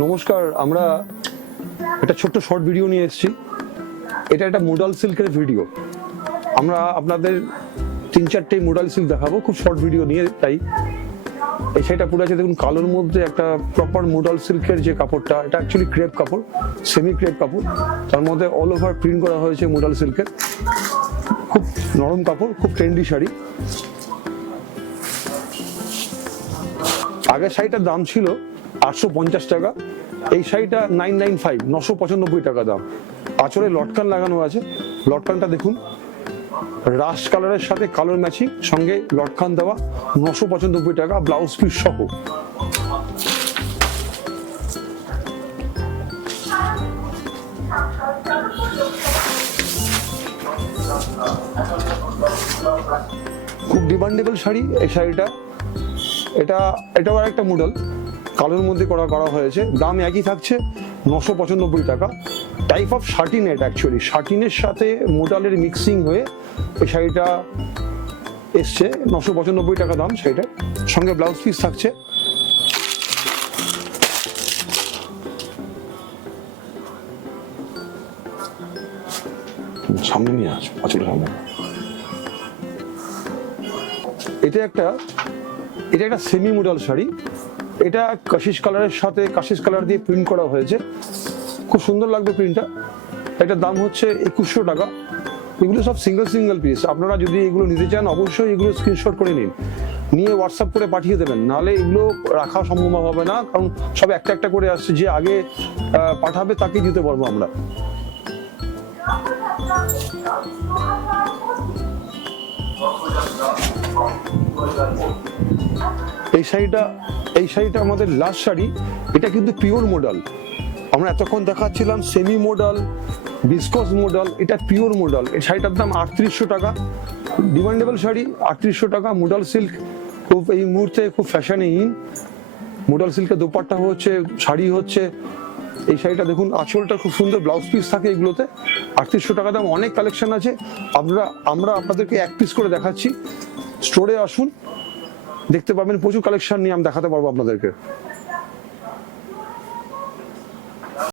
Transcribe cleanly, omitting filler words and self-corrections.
নমস্কার, আমরা একটা ছোট্ট শর্ট ভিডিও নিয়ে এসেছি। এটা একটা মোডাল সিল্কের ভিডিও। আমরা আপনাদের 3-4টে মোডাল সিল্ক দেখাবো, খুব শর্ট ভিডিও নিয়ে। তাই এই শাড়িটা পুরো আছে দেখুন, কালোর মধ্যে একটা প্রপার মোডাল সিল্কের যে কাপড়টা, এটা অ্যাকচুয়ালি ক্রেপ কাপড়, সেমি ক্রেপ কাপড়, তার মধ্যে অল ওভার প্রিন্ট করা হয়েছে মোডাল সিল্কের। খুব নরম কাপড়, খুব ট্রেন্ডি শাড়ি। আগের শাড়িটার দাম ছিল 850 টাকা, এই শাড়িটা 995 টাকা দাম। আঁচলে লটকান লাগানো আছে, লটকানটা দেখুন রাস্ট কালারের সাথে কালোর ম্যাচিং, সঙ্গে লটকান দেওয়া, 995 টাকা, ব্লাউজ পিস সহ। খুব ডিমান্ডেবল শাড়ি এই শাড়িটা। এটাও একটা মডেল, কালোর মধ্যে করা হয়েছে। দাম একই থাকছে 995 টাকা। টাইপ অফ শার্টিনেট, অ্যাকচুয়ালি শার্টিনের সাথে মোডালের মিক্সিং হয়ে এই শাড়িটা এসছে। 995 টাকা দাম শাড়িটার, সঙ্গে ব্লাউজ পিস থাকছে। সামনে নিয়ে আস, আঁচলের সামনে। এটা একটা সেমি মোডাল শাড়ি। এটা কাশিস কালারের সাথে কাশিস কালার দিয়ে প্রিন্ট করা হয়েছে, খুব সুন্দর লাগবে প্রিন্টটা। এটার দাম হচ্ছে 2100 টাকা। এগুলো সব সিঙ্গেল পিস। আপনারা যদি এগুলো নিতে চান অবশ্যই এগুলো স্ক্রিনশট করে নিয়ে হোয়াটসঅ্যাপ করে পাঠিয়ে দেবেন, নাহলে এগুলো রাখা সম্ভব হবে না, কারণ সব একটা করে আসছে। যে আগে পাঠাবে তাকেই দিতে পারবো আমরা। এই শাড়িটা আমাদের লাস্ট শাড়ি। এটা কিন্তু পিওর মডেল। আমরা এতক্ষণ দেখাচ্ছিলাম সেমি মডেল, বিস্কস মডেল, এটা পিওর মডেল। এই শাড়িটার দাম 3800 টাকা। ডিমান্ডেবল শাড়ি, 3800 টাকা। মডেল সিল্ক খুব এই মুহূর্তে খুব ফ্যাশনে ইন। মডেল সিল্কের দোপাট্টা হচ্ছে, শাড়ি হচ্ছে। এই শাড়িটা দেখুন, আঁচলটা খুব সুন্দর, ব্লাউজ পিস থাকে এগুলোতে। 3800 টাকা দাম। অনেক কালেকশন আছে। আমরা আপনাদেরকে এক পিস করে দেখাচ্ছি। স্টোরে আসুন, দেখতে পাবেন প্রচুর কালেকশন নিয়ে আমি দেখাতে পারবো আপনাদেরকে।